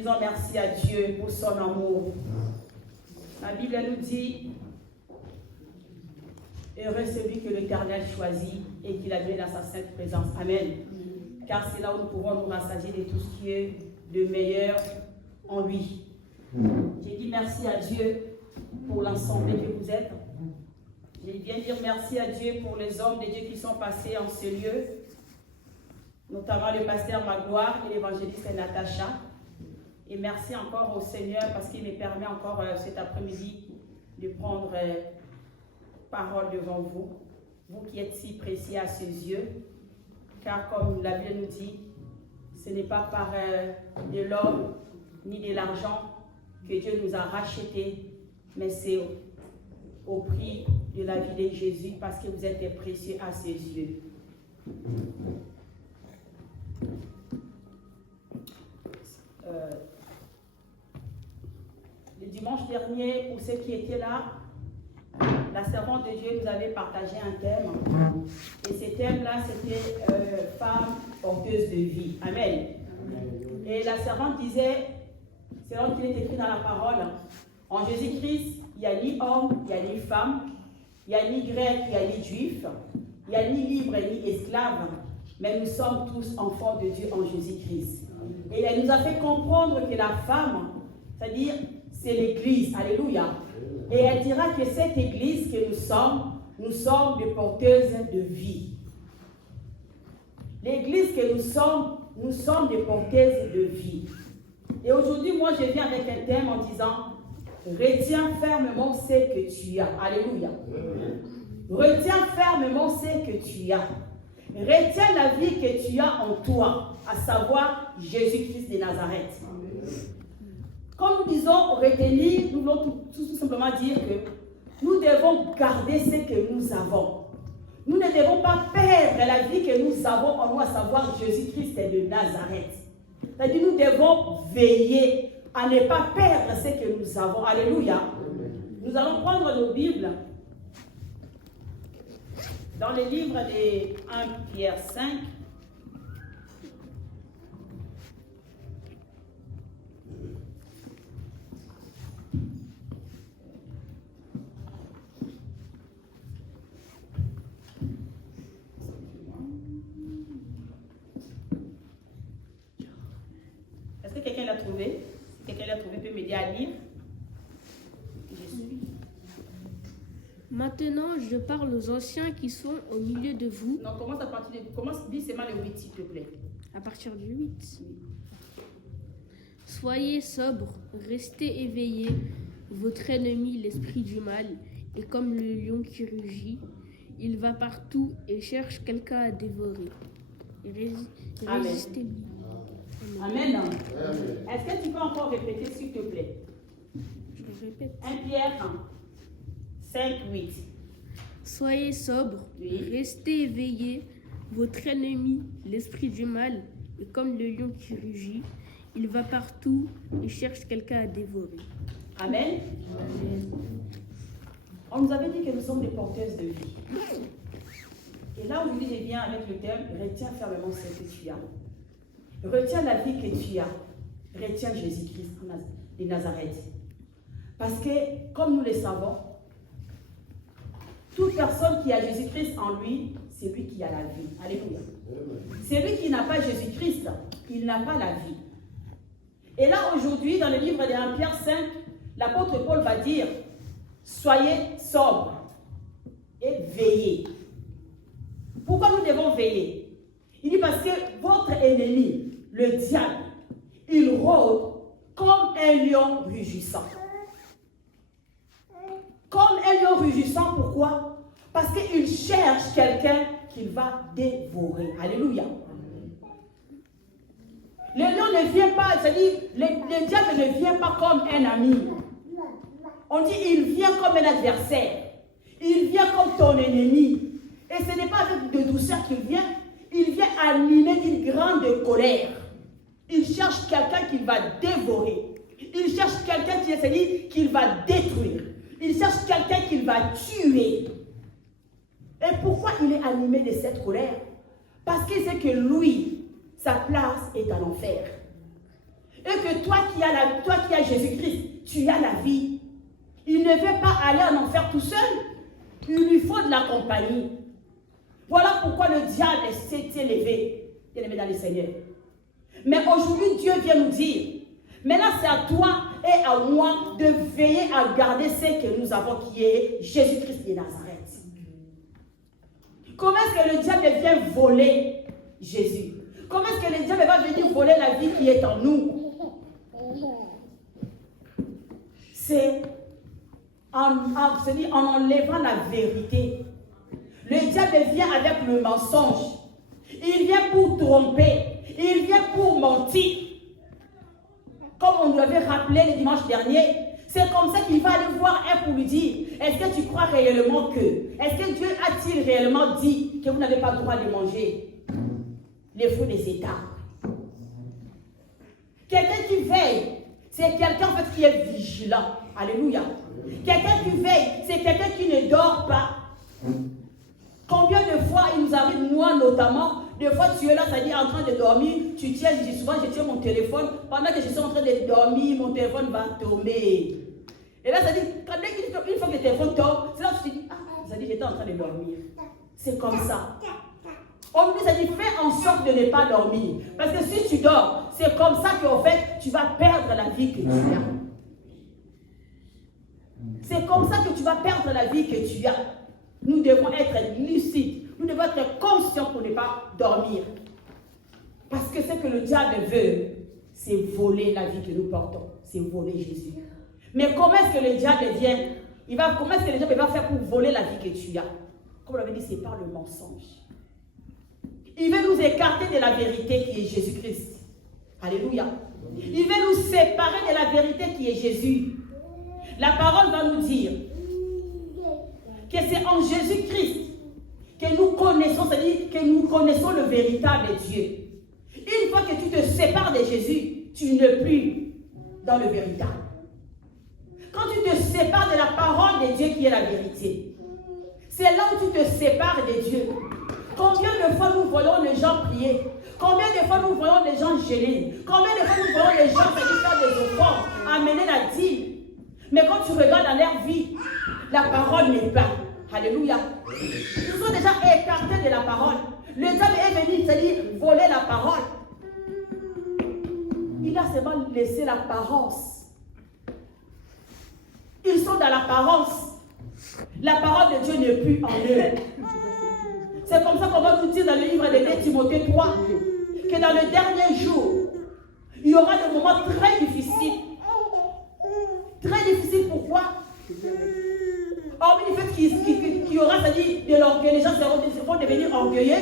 disons merci à Dieu pour son amour. La Bible nous dit, heureux celui que l'Éternel choisit et qu'il a donné dans sa sainte présence. Amen. Car c'est là où nous pouvons nous rassasier de tout ce qui est de meilleur en lui. J'ai dit merci à Dieu pour l'ensemble que vous êtes. Je viens dire merci à Dieu pour les hommes de Dieu qui sont passés en ce lieu, notamment le pasteur Magloire et l'évangéliste Natacha. Et merci encore au Seigneur parce qu'il me permet encore cet après-midi de prendre parole devant vous, vous qui êtes si précieux à ses yeux, car comme la Bible nous dit, ce n'est pas par de l'or ni de l'argent que Dieu nous a rachetés, mais c'est au prix de la vie de Jésus parce que vous êtes précieux à ses yeux. Le dimanche dernier, pour ceux qui étaient là, la servante de Dieu nous avait partagé un thème. Et ce thème-là, c'était femme porteuse de vie. Amen. Et la servante disait, c'est là qu'il est écrit dans la parole, en Jésus-Christ, il n'y a ni homme, il n'y a ni femme, il n'y a ni grec, il n'y a ni juif, il n'y a ni libre ni esclave, mais nous sommes tous enfants de Dieu en Jésus-Christ. Et elle nous a fait comprendre que la femme, c'est-à-dire, c'est l'Église. Alléluia. Et elle dira que cette Église que nous sommes des porteuses de vie. L'Église que nous sommes des porteuses de vie. Et aujourd'hui, moi, je viens avec un thème en disant, retiens fermement ce que tu as. Alléluia. Retiens fermement ce que tu as. Retiens la vie que tu as en toi, à savoir Jésus-Christ de Nazareth. Comme nous disons retenir, nous voulons tout simplement dire que nous devons garder ce que nous avons. Nous ne devons pas perdre la vie que nous avons en nous, à savoir Jésus-Christ de Nazareth. C'est-à-dire nous devons veiller à ne pas perdre ce que nous avons. Alléluia. Nous allons prendre nos Bibles dans le livre de 1 Pierre 5. Est-ce que quelqu'un l'a trouvé? Si quelqu'un l'a trouvé, peut m'aider à lire. Je suis. Maintenant, je parle aux anciens qui sont au milieu de vous. Non, commence à partir de... Dis seulement le 8, s'il te plaît. À partir du 8. Soyez sobres, restez éveillés. Votre ennemi, l'esprit du mal, est comme le lion qui rugit. Il va partout et cherche quelqu'un à dévorer. Résistez-lui. Amen. Amen. Est-ce que tu peux encore répéter, s'il te plaît? Je répète. 1 Pierre 5, 8. Soyez sobres, restez éveillés. Votre ennemi, l'esprit du mal, est comme le lion qui rugit. Il va partout et cherche quelqu'un à dévorer. Amen. Amen. On nous avait dit que nous sommes des porteuses de vie. Et là, aujourd'hui, je viens avec le thème, retiens fermement ce que tu as. Retiens la vie que tu as. Retiens Jésus-Christ de Nazareth. Parce que, comme nous le savons, toute personne qui a Jésus-Christ en lui, c'est lui qui a la vie. Alléluia. Celui qui n'a pas Jésus-Christ, il n'a pas la vie. Et là, aujourd'hui, dans le livre de 1 Pierre 5, l'apôtre Paul va dire, soyez sobres et veillez. Pourquoi nous devons veiller? Il dit parce que votre ennemi, le diable, il rôde comme un lion rugissant. Comme un lion rugissant, pourquoi? Parce qu'il cherche quelqu'un qu'il va dévorer. Alléluia. Le lion ne vient pas, c'est-à-dire, le diable ne vient pas comme un ami. On dit, il vient comme un adversaire. Il vient comme ton ennemi. Et ce n'est pas avec de douceur qu'il vient. Il vient animé d'une grande colère. Il cherche quelqu'un qu'il va dévorer. Il cherche quelqu'un qui est qu'il va détruire. Il cherche quelqu'un qu'il va tuer. Et pourquoi il est animé de cette colère? Parce qu'il sait que lui, sa place est en enfer. et que toi qui as Jésus-Christ, tu as la vie. Il ne veut pas aller en enfer tout seul. Il lui faut de la compagnie. Voilà pourquoi le diable s'est élevé, bien-aimé dans le Seigneur. Mais aujourd'hui, Dieu vient nous dire, maintenant c'est à toi et à moi de veiller à garder ce que nous avons, qui est Jésus-Christ de Nazareth. Comment est-ce que le diable vient voler Jésus? Comment est-ce que le diable va venir voler la vie qui est en nous? C'est en enlevant la vérité. Le diable vient avec le mensonge. Il vient pour tromper. Il vient pour mentir. Comme on nous l'avait rappelé le dimanche dernier, c'est comme ça qu'il va aller voir un pour lui dire, est-ce que tu crois réellement que? Est-ce que Dieu a-t-il réellement dit que vous n'avez pas le droit de manger les fruits des états? Quelqu'un qui veille, c'est quelqu'un en fait qui est vigilant. Alléluia. Quelqu'un qui veille, c'est quelqu'un qui ne dort pas. Combien de fois il nous arrive, moi notamment, des fois tu es là, ça dit en train de dormir, tu tiens, je dis souvent, je tiens mon téléphone, pendant que je suis en train de dormir, mon téléphone va tomber. Et là, ça dit, une fois que le téléphone tombe, c'est là que tu te dis, ah, ça dit, j'étais en train de dormir. C'est comme ça. On dit, ça dit, fais en sorte de ne pas dormir. Parce que si tu dors, c'est comme ça qu'en fait, tu vas perdre la vie que tu as. C'est comme ça que tu vas perdre la vie que tu as. Nous devons être lucides. Nous devons être conscients pour ne pas dormir. Parce que ce que le diable veut, c'est voler la vie que nous portons. C'est voler Jésus. Mais comment est-ce que le diable vient? Comment est-ce que le diable va faire pour voler la vie que tu as? Comme on l'avait dit, c'est par le mensonge. Il veut nous écarter de la vérité qui est Jésus-Christ. Alléluia. Il veut nous séparer de la vérité qui est Jésus. La parole va nous dire que c'est en Jésus-Christ que nous connaissons, c'est-à-dire que nous connaissons le véritable Dieu. Une fois que tu te sépares de Jésus, tu n'es plus dans le véritable. Quand tu te sépares de la parole de Dieu qui est la vérité, c'est là où tu te sépares de Dieu. Combien de fois nous voyons les gens prier? Combien de fois nous voyons les gens gêner? Combien de fois nous voyons les gens faire des offrandes, amener la dîme? Mais quand tu regardes dans leur vie, la parole n'est pas. Alléluia. Ils sont déjà écartés de la parole. Le diable est venu, c'est-à-dire voler la parole. Il a seulement laissé l'apparence. Ils sont dans l'apparence. La parole de Dieu n'est plus en eux. C'est comme ça qu'on va nous dire dans le livre de 2 Timothée 3 que dans le dernier jour, il y aura des moments très difficiles. Très difficiles, pourquoi? Hormis le fait qu'il y aura, c'est-à-dire de l'orgueil, les gens vont devenir orgueilleux.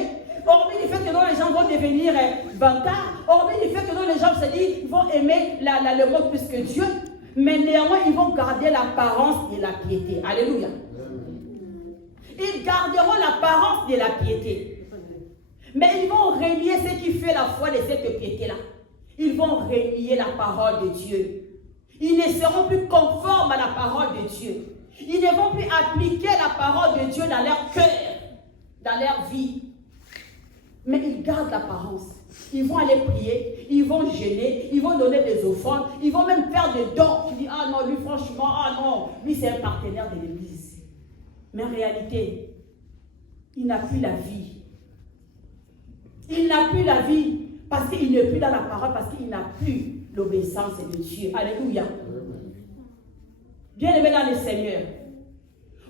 Hormis le fait que non, les gens vont devenir vantards. Hormis le fait que non, les gens, c'est-à-dire vont aimer le monde plus que Dieu. Mais néanmoins, ils vont garder l'apparence de la piété. Alléluia. Ils garderont l'apparence de la piété. Mais ils vont renier ce qui fait la foi de cette piété-là. Ils vont renier la parole de Dieu. Ils ne seront plus conformes à la parole de Dieu. Ils ne vont plus appliquer la parole de Dieu dans leur cœur, dans leur vie. Mais ils gardent l'apparence. Ils vont aller prier, ils vont gêner, ils vont donner des offrandes, ils vont même faire des dons. Tu dis, ah non, lui franchement, ah non, lui c'est un partenaire de l'église. Mais en réalité, il n'a plus la vie. Il n'a plus la vie parce qu'il n'est plus dans la parole, parce qu'il n'a plus l'obéissance de Dieu. Alléluia. Bien-aimé dans le Seigneur,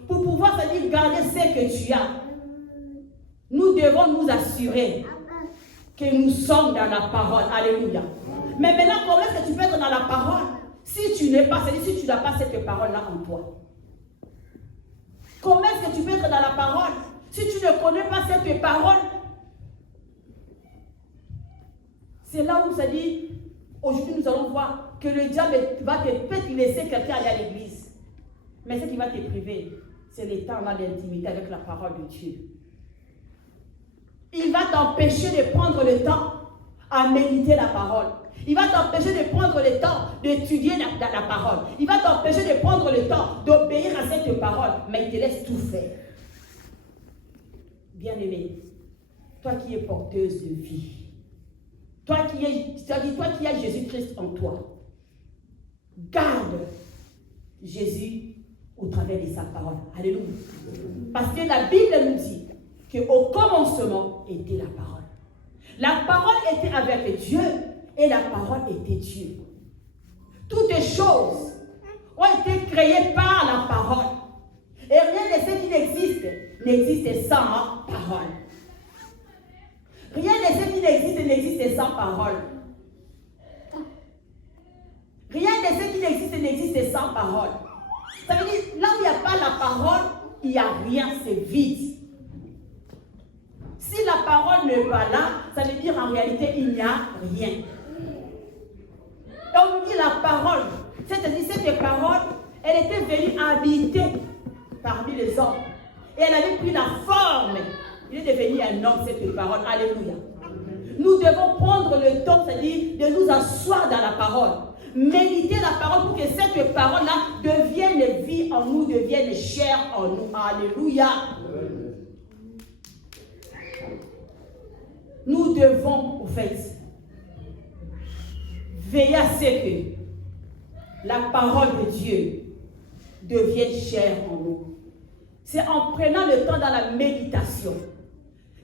pour pouvoir, c'est-à-dire garder ce que tu as, nous devons nous assurer que nous sommes dans la parole. Alléluia. Mais maintenant, comment est-ce que tu peux être dans la parole si tu n'es pas, c'est-à-dire si tu n'as pas cette parole-là en toi? Comment est-ce que tu peux être dans la parole si tu ne connais pas cette parole? C'est là où ça dit, aujourd'hui nous allons voir que le diable va peut-être laisser quelqu'un aller à l'église. Mais ce qui va te priver, c'est le temps d'intimité avec la parole de Dieu. Il va t'empêcher de prendre le temps à méditer la parole. Il va t'empêcher de prendre le temps d'étudier la parole. Il va t'empêcher de prendre le temps d'obéir à cette parole. Mais il te laisse tout faire. Bien-aimé, toi qui es porteuse de vie, Toi qui as Jésus-Christ en toi, garde Jésus au travers de sa parole. Alléluia. Parce que la Bible nous dit qu'au commencement était la parole. La parole était avec Dieu et la parole était Dieu. Toutes les choses ont été créées par la parole. Et rien de ce qui n'existe sans parole. Rien de ce qui n'existe sans parole. Rien de ce qui n'existe sans parole. Ça veut dire, là où il n'y a pas la parole, il n'y a rien, c'est vide. Si la parole n'est pas là, ça veut dire en réalité, il n'y a rien. Et on nous dit la parole. C'est-à-dire, cette parole, elle était venue habiter parmi les hommes. Et elle avait pris la forme. Il est devenu un homme, cette parole. Alléluia. Nous devons prendre le temps, c'est-à-dire de nous asseoir dans la parole. Méditer la parole pour que cette parole-là devienne vie en nous, devienne chair en nous. Alléluia. Nous devons, au fait, veiller à ce que la parole de Dieu devienne chair en nous. C'est en prenant le temps dans la méditation.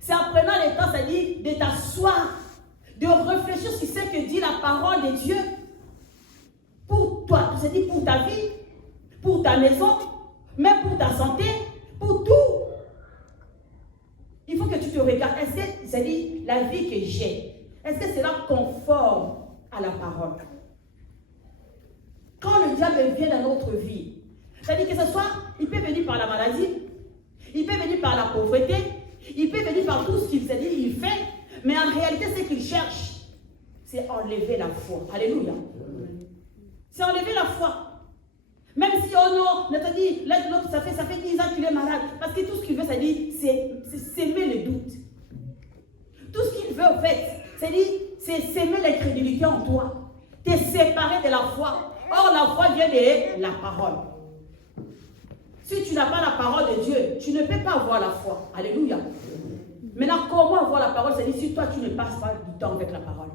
C'est en prenant le temps, c'est-à-dire de t'asseoir, de réfléchir sur ce que dit la parole de Dieu. Pour toi, c'est-à-dire pour ta vie, pour ta maison, même pour ta santé, pour tout. Il faut que tu te regardes. Est-ce que, c'est-à-dire la vie que j'ai, est-ce que cela conforme à la parole? Quand le diable vient dans notre vie, c'est-à-dire que ce soit, il peut venir par la maladie, il peut venir par la pauvreté, il peut venir par tout ce qu'il fait, mais en réalité, ce qu'il cherche, c'est enlever la foi. Alléluia. C'est enlever la foi. Même si, oh non, on t'a dit, l'autre, ça fait 10 ans qu'il est malade. Parce que tout ce qu'il veut, c'est s'aimer le doute. Tout ce qu'il veut, en fait, c'est s'aimer l'incrédulité en toi. T'es séparé de la foi. Or, la foi vient de la parole. Si tu n'as pas la parole de Dieu, tu ne peux pas avoir la foi. Alléluia. Maintenant, comment avoir la parole? C'est-à-dire, si toi, tu ne passes pas du temps avec la parole.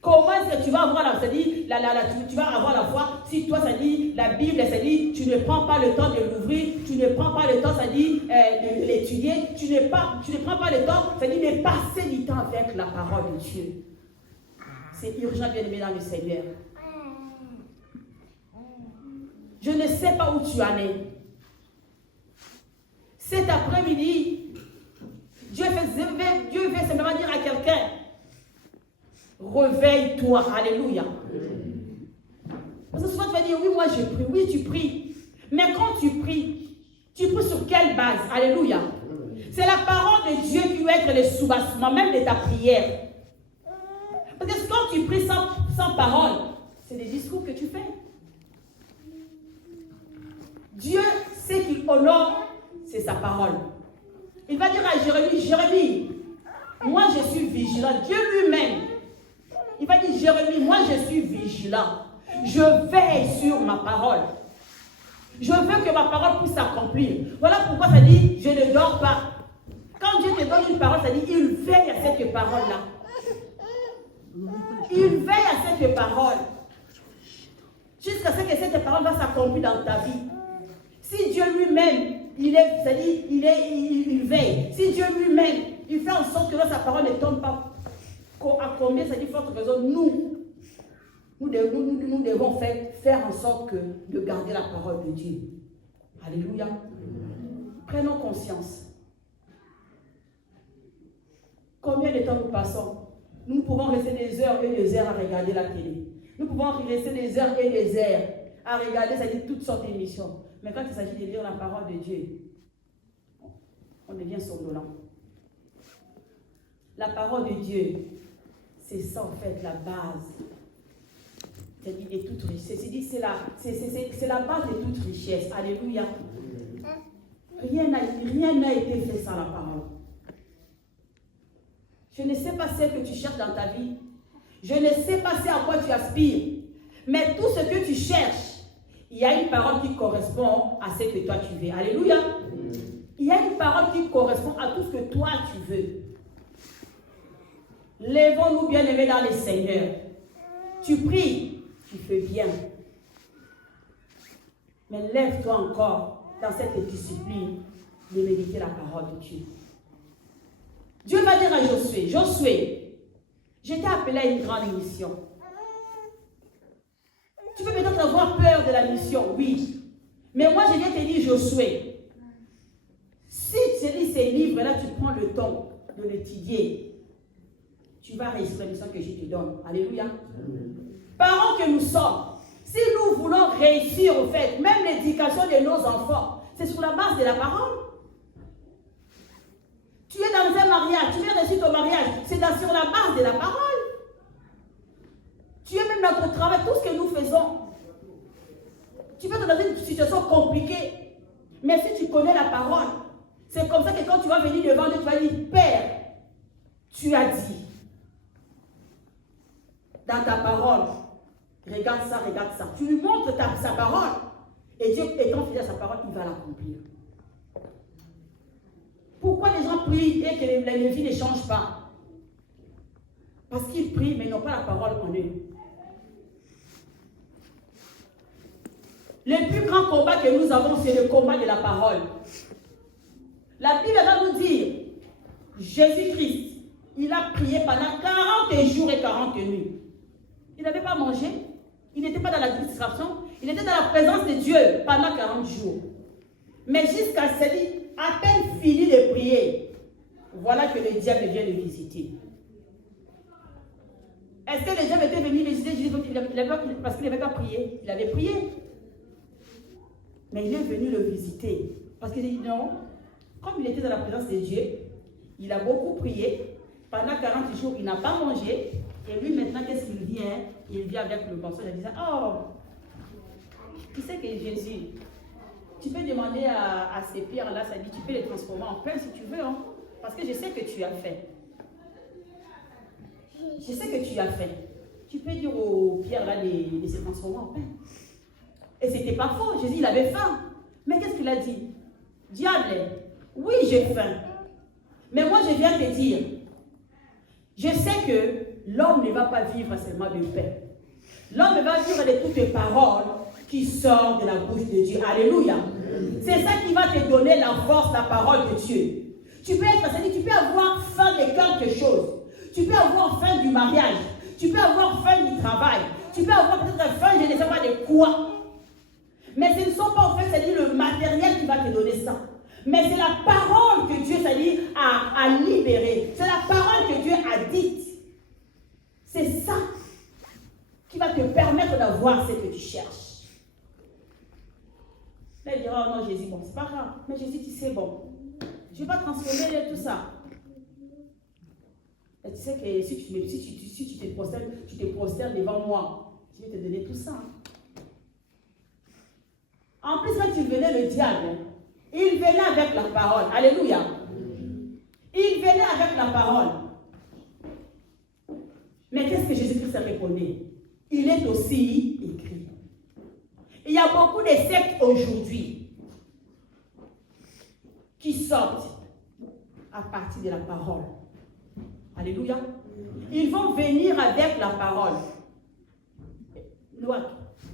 Comment est-ce que tu vas avoir la, tu vas avoir la foi si toi, ça dit, la Bible, ça dit, tu ne prends pas le temps de l'ouvrir, tu ne prends pas le temps, ça dit, de l'étudier, tu ne prends pas le temps, ça dit, de passer du temps avec la parole de Dieu. C'est urgent, bien aimé dans le Seigneur. Je ne sais pas où tu en es. Cet après-midi, Dieu veut simplement dire à quelqu'un, réveille-toi, alléluia. Parce que souvent tu vas dire, oui, moi je prie, oui, tu pries. Mais quand tu pries sur quelle base? Alléluia. C'est la parole de Dieu qui doit être le soubassement même de ta prière. Parce que quand tu pries sans parole, c'est des discours que tu fais. Dieu, ce qu'il honore, c'est sa parole. Il va dire à Jérémie, Jérémie, moi je suis vigilant. Dieu lui-même, il va dire, Jérémie, moi je suis vigilant. Je veille sur ma parole. Je veux que ma parole puisse s'accomplir. Voilà pourquoi ça dit, je ne dors pas. Quand Dieu te donne une parole, ça dit, il veille à cette parole-là. Il veille à cette parole. Jusqu'à ce que cette parole va s'accomplir dans ta vie. Si Dieu lui-même, il veille. Si Dieu lui-même, il fait en sorte que là, sa parole ne tombe pas. À combien, ça dit forte raison, nous devons faire en sorte de garder la parole de Dieu. Alléluia. Prenons conscience. Combien de temps nous passons? Nous pouvons rester des heures et des heures à regarder la télé. Nous pouvons rester des heures et des heures à regarder, ça dit toutes sortes d'émissions. Mais quand il s'agit de lire la parole de Dieu, on devient somnolent. La parole de Dieu, c'est ça en fait la base. C'est-à-dire de toute richesse. C'est la base de toute richesse. Alléluia. Rien n'a été fait sans la parole. Je ne sais pas ce que tu cherches dans ta vie. Je ne sais pas ce à quoi tu aspires. Mais tout ce que tu cherches, il y a une parole qui correspond à ce que toi tu veux. Alléluia. Il y a une parole qui correspond à tout ce que toi tu veux. Lèvons-nous, bien-aimés dans le Seigneur. Tu pries, tu fais bien. Mais lève-toi encore dans cette discipline de méditer la parole de Dieu. Dieu va dire à Josué, Josué, je t'ai appelé à une grande mission. Tu peux peut-être avoir peur de la mission, oui. Mais moi, je viens te dire, Josué, si tu lis ces livres-là, tu prends le temps de l'étudier, tu vas réussir la mission que je te donne. Alléluia. Parents que nous sommes, si nous voulons réussir, au fait, même l'éducation de nos enfants, c'est sur la base de la parole. Tu es dans un mariage, tu viens réussir ton mariage, c'est sur la base de la parole. Tu es même dans ton travail, tout ce que nous faisons. Tu peux être dans une situation compliquée, mais si tu connais la parole, c'est comme ça que quand tu vas venir devant Dieu, tu vas dire, Père, tu as dit, dans ta parole, regarde ça, regarde ça. Tu lui montres sa parole, et Dieu étant fidèle à sa parole, il va l'accomplir. Pourquoi les gens prient et que les vies ne changent pas? Parce qu'ils prient, mais n'ont pas la parole en eux. Le plus grand combat que nous avons, c'est le combat de la parole. La Bible va nous dire, Jésus-Christ, il a prié pendant 40 jours et 40 nuits. Il n'avait pas mangé, il n'était pas dans la distraction, il était dans la présence de Dieu pendant 40 jours. Mais jusqu'à ce qu'il à peine fini de prier, voilà que le diable vient le visiter. Est-ce que le diable était venu visiter Jésus parce qu'il n'avait pas prié? Il avait prié. Mais il est venu le visiter. Parce qu'il dit non, comme il était dans la présence de Dieu, il a beaucoup prié. Pendant 40 jours, il n'a pas mangé. Et lui, maintenant, qu'est-ce qu'il vient? Il vient avec le mensonge en disant, oh, qui c'est que Jésus? Tu peux demander à ces pierres-là, ça dit, tu peux les transformer en pain si tu veux. Hein? Parce que je sais que tu as fait. Je sais que tu as fait. Tu peux dire aux pierres-là de se transformer en pain. Et ce n'était pas faux. Jésus, il avait faim. Mais qu'est-ce qu'il a dit? Diable, oui, j'ai faim. Mais moi, je viens te dire, je sais que l'homme ne va pas vivre seulement de pain. L'homme va vivre de toutes les paroles qui sortent de la bouche de Dieu. Alléluia. C'est ça qui va te donner la force, la parole de Dieu. Tu peux être, c'est-à-dire, tu peux avoir faim de quelque chose. Tu peux avoir faim du mariage. Tu peux avoir faim du travail. Tu peux avoir peut-être faim, je ne sais pas de quoi. Mais ce ne sont pas en fait, c'est-à-dire le matériel qui va te donner ça. Mais c'est la parole que Dieu, c'est-à-dire, a libérée. C'est la parole que Dieu a dite. C'est ça qui va te permettre d'avoir ce que tu cherches. Là, il dira, oh non, Jésus, bon, c'est pas grave. Mais Jésus, tu sais, bon, je ne vais pas transformer tout ça. Et tu sais que si tu te prosternes devant moi, je vais te donner tout ça. En plus, quand il venait, le diable, il venait avec la parole. Alléluia. Il venait avec la parole. Mais qu'est-ce que Jésus-Christ a répondu? Il est aussi écrit. Il y a beaucoup de sectes aujourd'hui qui sortent à partir de la parole. Alléluia. Ils vont venir avec la parole. Noah,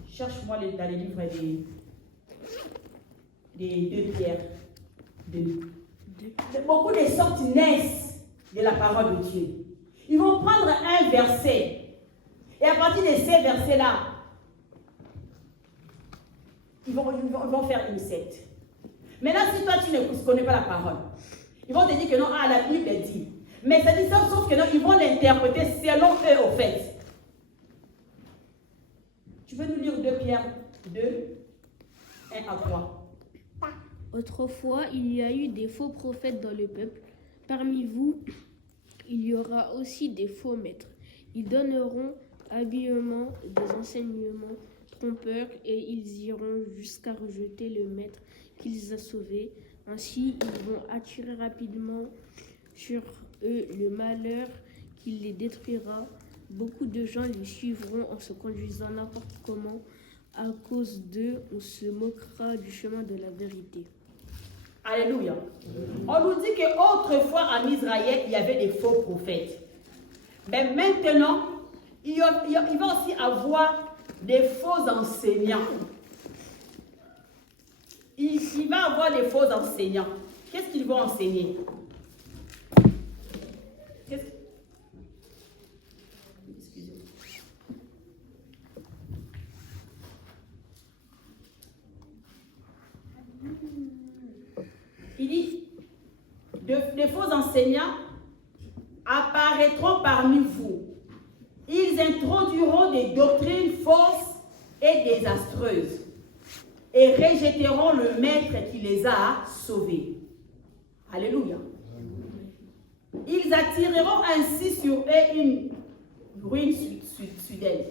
cherche-moi dans les livres des 2 Pierre. Beaucoup de sortes naissent de la parole de Dieu. Ils vont prendre un verset. Et à partir de ces versets-là, ils vont faire une secte. Maintenant, si toi, tu ne connais pas la parole, ils vont te dire que non, la Bible dit. Mais ça dit ça, sauf que non, ils vont l'interpréter selon eux, au fait. Tu peux nous lire 2 Pierre 2, 1 à 3. Autrefois, il y a eu des faux prophètes dans le peuple. Parmi vous, il y aura aussi des faux maîtres. Ils donneront habilement des enseignements trompeurs et ils iront jusqu'à rejeter le maître qui les a sauvés. Ainsi, ils vont attirer rapidement sur eux le malheur qui les détruira. Beaucoup de gens les suivront en se conduisant n'importe comment. À cause d'eux, on se moquera du chemin de la vérité. Alléluia. On nous dit qu'autrefois en Israël, il y avait des faux prophètes. Mais maintenant, il va aussi avoir des faux enseignants. Il va avoir des faux enseignants. Qu'est-ce qu'ils vont enseigner? Il dit, des faux enseignants apparaîtront parmi vous. Ils introduiront des doctrines fausses et désastreuses et rejetteront le maître qui les a sauvés. Alléluia. Ils attireront ainsi sur eux une ruine soudaine.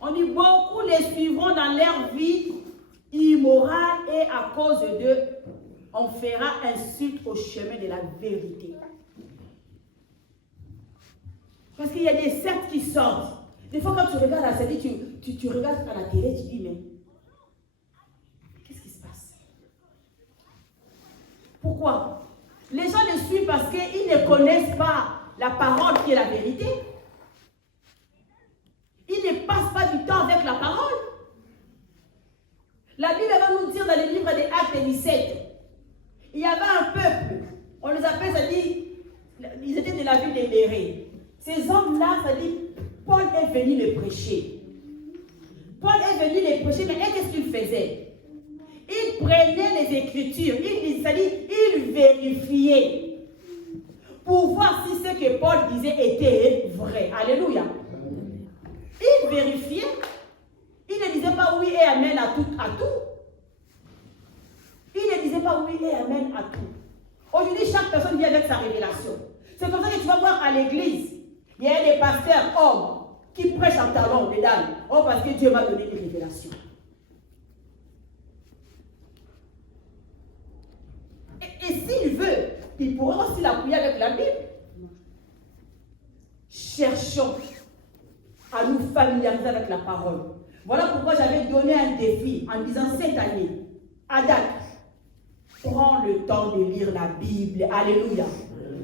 On dit, beaucoup les suivront dans leur vie immorale et à cause d'eux, on fera insulte au chemin de la vérité. Parce qu'il y a des sectes qui sortent. Des fois, quand tu regardes la série, tu regardes à la télé, tu dis, mais qu'est-ce qui se passe? Pourquoi? Les gens les suivent parce qu'ils ne connaissent pas la parole qui est la vérité. Ils ne passent pas du temps avec la parole. La Bible va nous dire dans le livre des Actes 17, il y avait un peuple, on les appelle, ça dit, ils étaient de la ville des Bérés. Ces hommes-là, ça dit, Paul est venu les prêcher. Paul est venu les prêcher, mais qu'est-ce qu'il faisait? Il prenait les Écritures, il vérifiait pour voir si ce que Paul disait était vrai. Alléluia. Il vérifiait. Il ne disait pas oui et amen à tout. Il ne disait pas oui et amen à tout. Aujourd'hui, chaque personne vient avec sa révélation. C'est comme ça que tu vas voir à l'église. Il y a des pasteurs hommes qui prêchent en talons, mesdames. Oh, parce que Dieu m'a donné des révélations. Et s'il veut, il pourra aussi l'appuyer avec la Bible. Cherchons à nous familiariser avec la parole. Voilà pourquoi j'avais donné un défi en disant cette année, Adam, prends le temps de lire la Bible. Alléluia.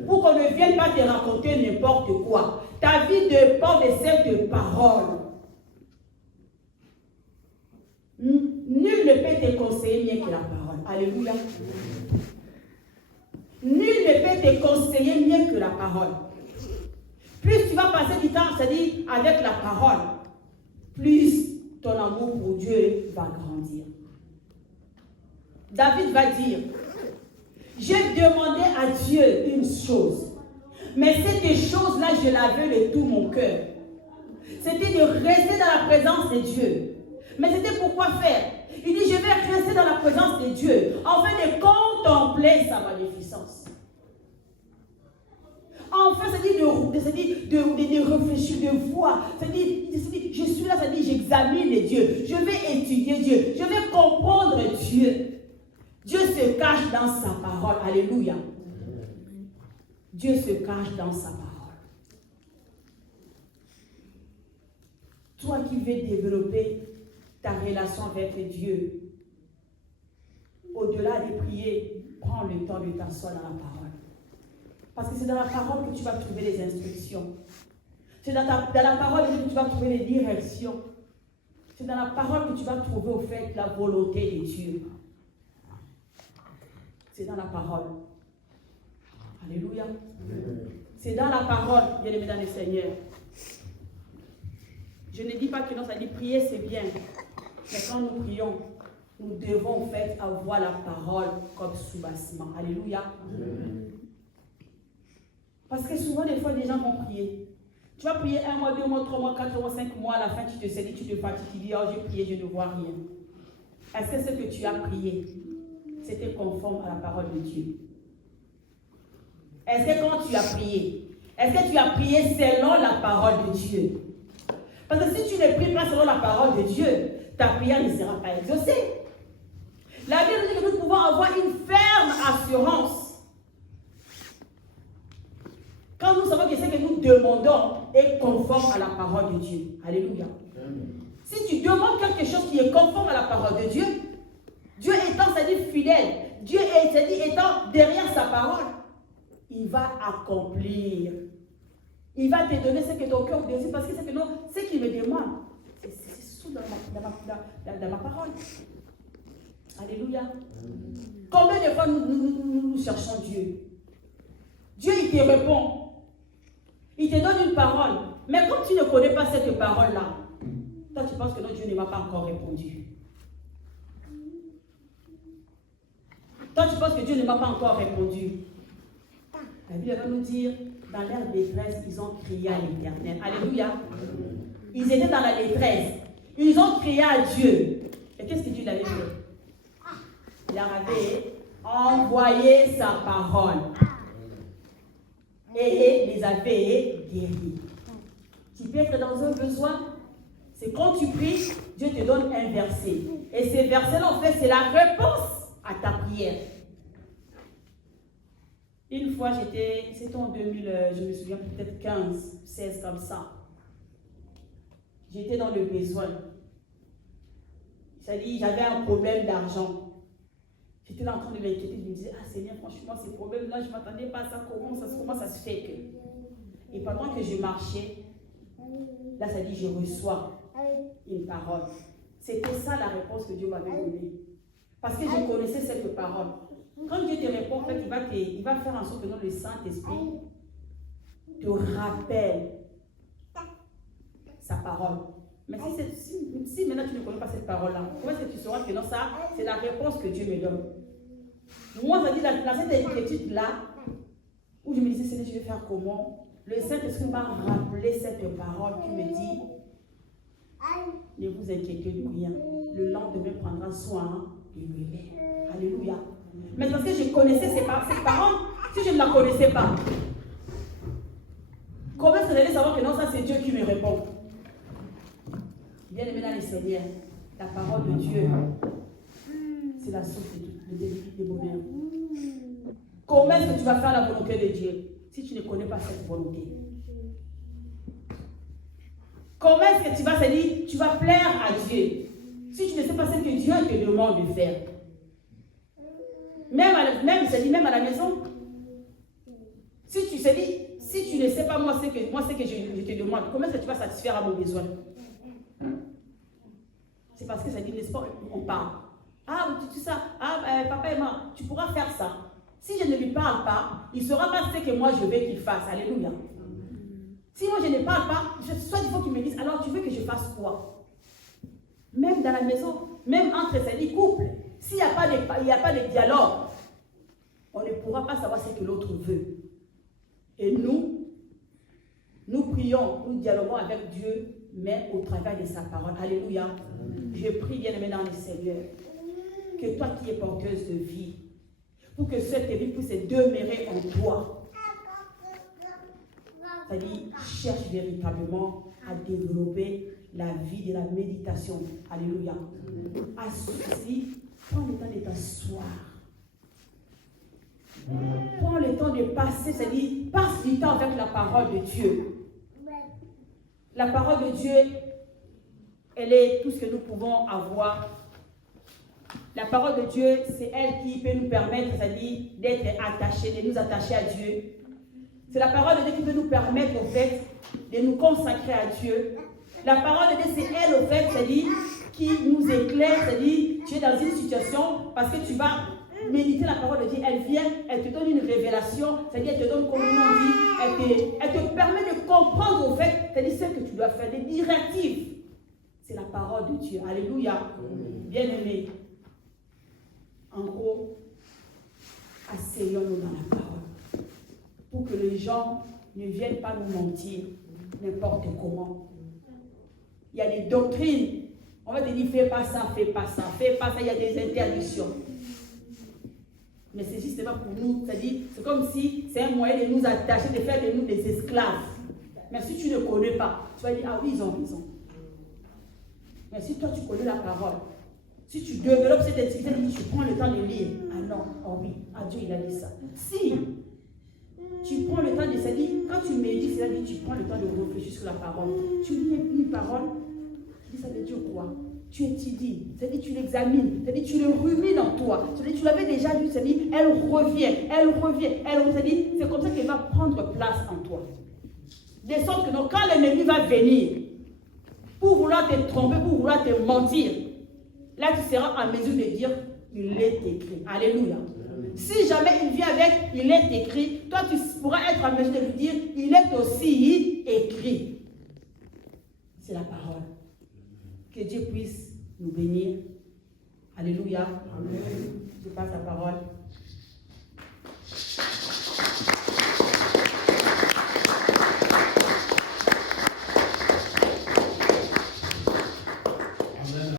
Pour qu'on ne vienne pas te raconter n'importe quoi. Ta vie dépend de cette parole. Nul ne peut te conseiller mieux que la parole. Alléluia. Nul ne peut te conseiller mieux que la parole. Plus tu vas passer du temps, c'est-à-dire avec la parole, plus ton amour pour Dieu va grandir. David va dire, j'ai demandé à Dieu une chose, mais cette chose-là, je la veux de tout mon cœur. C'était de rester dans la présence de Dieu. Mais c'était pourquoi faire? Il dit, je vais rester dans la présence de Dieu, afin de contempler sa magnificence. Enfin, c'est-à-dire de réfléchir, de voir. C'est-à-dire, je suis là, c'est-à-dire, j'examine Dieu. Je vais étudier Dieu. Je vais comprendre Dieu. Dieu se cache dans sa parole. Alléluia. Dieu se cache dans sa parole. Toi qui veux développer ta relation avec Dieu, au-delà des prières, prends le temps de t'asseoir dans la parole. Parce que c'est dans la parole que tu vas trouver les instructions. C'est dans la parole que tu vas trouver les directions. C'est dans la parole que tu vas trouver au fait la volonté de Dieu. C'est dans la parole. Alléluia. C'est dans la parole, bien aimé dans le Seigneur. Je ne dis pas que non, ça dit prier c'est bien. Mais quand nous prions, nous devons en fait avoir la parole comme soubassement. Alléluia. Parce que souvent, des fois, des gens vont prier. Tu vas prier 1 mois, 2 mois, 3 mois, 4 mois, 5 mois. À la fin, tu te saisis, tu te fatigues, tu dis, oh, j'ai prié, je ne vois rien. Est-ce que ce que tu as prié, c'était conforme à la parole de Dieu? Est-ce que quand tu as prié, est-ce que tu as prié selon la parole de Dieu? Parce que si tu ne pries pas selon la parole de Dieu, ta prière ne sera pas exaucée. La Bible dit que nous pouvons avoir une ferme assurance. Quand nous savons que ce que nous demandons est conforme à la parole de Dieu. Alléluia. Si tu demandes quelque chose qui est conforme à la parole de Dieu, Dieu étant, c'est-à-dire fidèle, Dieu c'est-à-dire étant derrière sa parole, il va accomplir Il va te donner ce que ton cœur désire parce que c'est que non, ce qu'il me demande, c'est sous dans ma parole. Alléluia. Combien de fois nous cherchons Dieu? Dieu, il te répond. Il te donne une parole. Mais comme tu ne connais pas cette parole-là, toi, tu penses que non, Dieu ne m'a pas encore répondu. Toi, tu penses que Dieu ne m'a pas encore répondu. La Bible va nous dire, dans leur détresse, ils ont crié à l'Éternel. Alléluia. Ils étaient dans la détresse. Ils ont crié à Dieu. Et qu'est-ce que Dieu avait fait? Il leur avait envoyé sa parole. Et les avait guéris. Tu peux être dans un besoin. C'est quand tu pries, Dieu te donne un verset. Et ces versets-là, en fait, c'est la réponse à ta prière. Une fois, c'était en 2000, je me souviens peut-être 15, 16 comme ça. J'étais dans le besoin. C'est-à-dire, j'avais un problème d'argent. J'étais là en train de m'inquiéter, je me disais, ah Seigneur, franchement, ces problèmes-là, je ne m'attendais pas à ça, comment ça se fait que... Et pendant que je marchais, là, ça dit, je reçois une parole. C'était ça la réponse que Dieu m'avait donnée. Parce que je connaissais cette parole. Quand Dieu te répond, en fait, il va faire en sorte que le Saint-Esprit te rappelle sa parole. Mais si maintenant tu ne connais pas cette parole-là, comment est-ce que tu sauras que non, ça, c'est la réponse que Dieu me donne? Moi, ça dit, dans cette inquiétude-là, où je me disais, Seigneur, je vais faire comment? Le Saint-Esprit m'a rappelé cette parole qui me dit, ne vous inquiétez de rien. Le lendemain prendra soin de lui-même. Alléluia. Mais parce que je connaissais cette parole, si je ne la connaissais pas, comment est-ce que j'allais savoir que non, ça c'est Dieu qui me répond? Bien aimé dans les Seigneurs, la parole de Dieu, c'est la source de bonheur. Comment est-ce que tu vas faire la volonté de Dieu si tu ne connais pas cette volonté? Comment est-ce que tu vas se dire, tu vas plaire à Dieu si tu ne sais pas ce que Dieu te demande de faire? Même à la maison, si tu ne sais pas moi ce que je te demande, comment est-ce que tu vas satisfaire à mon besoin? C'est parce que ça dit, n'est-ce pas, on parle. Ah, tu sais ça, papa et maman, tu pourras faire ça. Si je ne lui parle pas, il ne saura pas ce que moi je veux qu'il fasse. Alléluia. Si moi je ne parle pas, soit il faut qu'il me dise, alors tu veux que je fasse quoi? Même dans la maison, même entre ces couples, s'il n'y a pas de dialogue, on ne pourra pas savoir ce que l'autre veut. Et nous prions, nous dialoguons avec Dieu, mais au travers de sa parole. Alléluia. Je prie, bien-aimé dans le Seigneur, que toi qui es porteuse de vie, pour que cette vie puisse demeurer en toi. C'est-à-dire, cherche véritablement à développer la vie de la méditation. Alléluia. Prends le temps de t'asseoir. Prends le temps de passer, c'est-à-dire, passe du temps avec la parole de Dieu. La parole de Dieu, elle est tout ce que nous pouvons avoir. La parole de Dieu, c'est elle qui peut nous permettre, c'est-à-dire, d'être attachés, de nous attacher à Dieu. C'est la parole de Dieu qui peut nous permettre, au fait, de nous consacrer à Dieu. La parole de Dieu, c'est elle, au fait, c'est-à-dire, qui nous éclaire, c'est-à-dire, tu es dans une situation, parce que tu vas méditer la parole de Dieu, elle vient, elle te donne une révélation, c'est-à-dire, elle te donne, comme on dit, elle te permet de comprendre, au fait, c'est-à-dire, ce que tu dois faire, des directives. C'est la parole de Dieu. Alléluia. Bien-aimés. En gros, asseyons-nous dans la parole pour que les gens ne viennent pas nous mentir n'importe comment. Il y a des doctrines. On va te dire, fais pas ça, fais pas ça, fais pas ça. Il y a des interdictions. Mais c'est justement pour nous. C'est-à-dire, c'est comme si c'est un moyen de nous attacher, de faire de nous des esclaves. Mais si tu ne connais pas, tu vas dire, ah oui, ils ont raison. Mais si toi, tu connais la parole, si tu développes cette activité, tu prends le temps de lire. Ah non, oh oui, ah Dieu, il a dit ça. Si tu prends le temps de se dire, quand tu médites, c'est-à-dire tu prends le temps de réfléchir sur la parole. Tu lis une parole, tu dis ça veut dire quoi? Tu étudies, c'est-à-dire tu l'examines, c'est-à-dire tu le rumines en toi. C'est-à-dire tu l'avais déjà lu, c'est-à-dire elle revient, c'est comme ça qu'elle va prendre place en toi. De sorte que donc, quand l'ennemi va venir, pour vouloir te tromper, pour vouloir te mentir, là tu seras en mesure de dire, il est écrit. Alléluia. Si jamais il vient avec, il est écrit, toi tu pourras être en mesure de lui dire, il est aussi écrit. C'est la parole. Que Dieu puisse nous bénir. Alléluia. Amen. Je passe la parole.